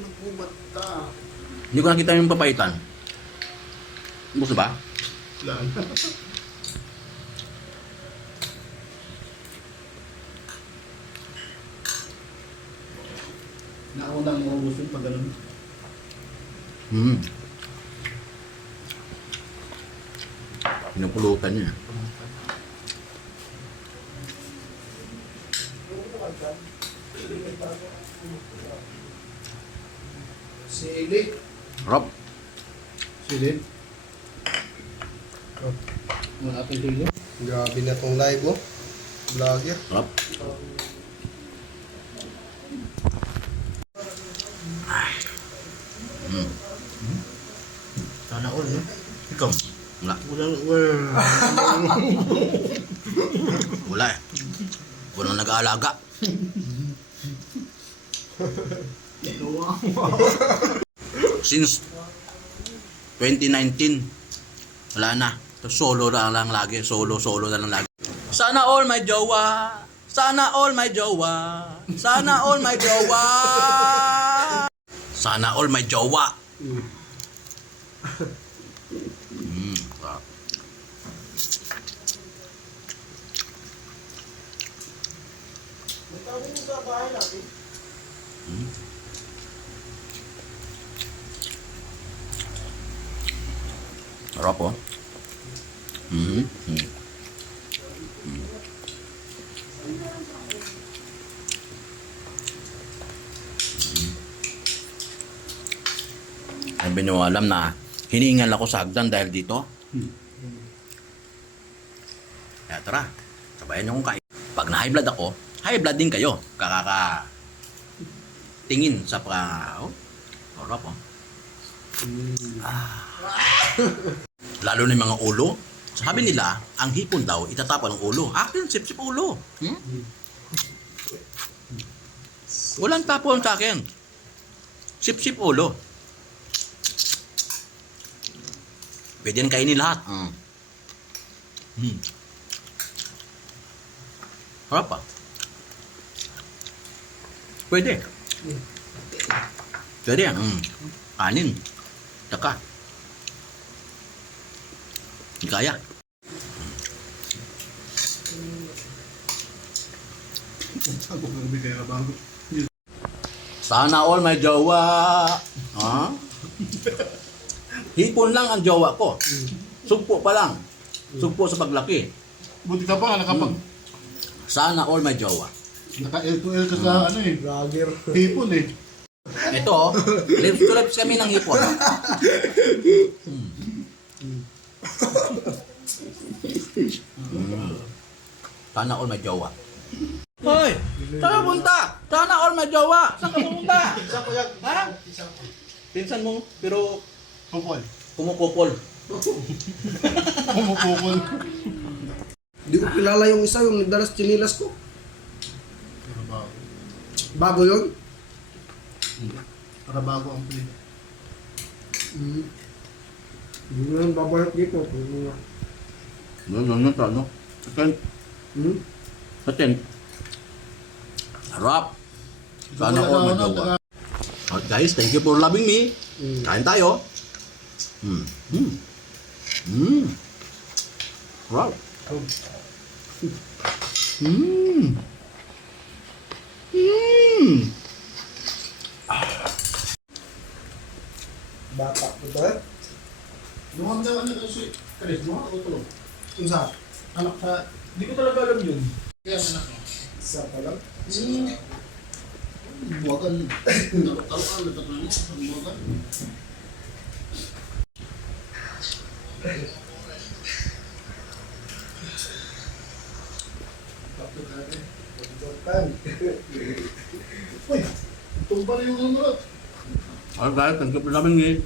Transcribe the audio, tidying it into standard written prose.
nagkumata. Hindi ko nakita yung papaitan. Gusto ba? Yan. Nauna mo ubus yung pag ganun. Pinapulutan niya. Sili. Rob. Sili. Oh. Mga ating sili. Grabe na tong live, oh. Vlogger. Rob. Sana all, no? Ikaw. Wala. Wala eh. Walang nag-aalaga. Since 2019, wala na. Solo na lang lagi. Solo na lang lagi. Sana all my jowa. Sana all my jowa. Sana all my jowa. Sana all my jowa. Sarap. Sarap oh. Ang biniwalam na hiningal ako sa hagdan dahil dito. Kaya tara, sabayan niyo kong kain. Pag na-high blood ako, high blood din kayo. Tingin sa sarap oh. Lalo na yung mga ulo. Sabi nila, ang hipon daw, itatapon ng ulo. Akin, sip-sip ulo. Walang tapon sa akin. Sip-sip ulo. Pwede nang kainin lahat. Harap pa. Pwede. Pwede yan. Kanin. Saka. Hindi kaya. Sana all may jowa. Ha? Hipon lang ang jowa ko. Sugpo pa lang. Sugpo sa paglaki. Buti ka pa, nakapag... Sana all may jowa. Naka-L2L ka sa ano eh. Vlogger. Hipon eh. Ito, lips to lips kami ng hipon. Sana all may jowa. Hoy! Saan ka punta? Sana all may jowa! Saan ka pumunta? Isa ko yan. Ha? Pinsan mo, pero Kupol. kumukupol. Kumupukol. Hindi ko kilala yung isa, yung nagdalas chinilas ko. Pero bago. Bago yun? Para bago ang pili. Hindi mo lang babalik dito. Ano? Atin. Harap. Sana all may jowa. Alright guys, thank you for loving me. Kain tayo. Wow. Bata ko ba? Luwag na ano kasi. Chris, mo ako tulog. Isa. Anak sa... Hindi ko talaga alam yun. Kaya anak mo. Isa pa lang. Buwagan. Nakatawa. Natatanong. Buwagan. Uy! Itong pala yung numero. Alright guys, thank you for loving me.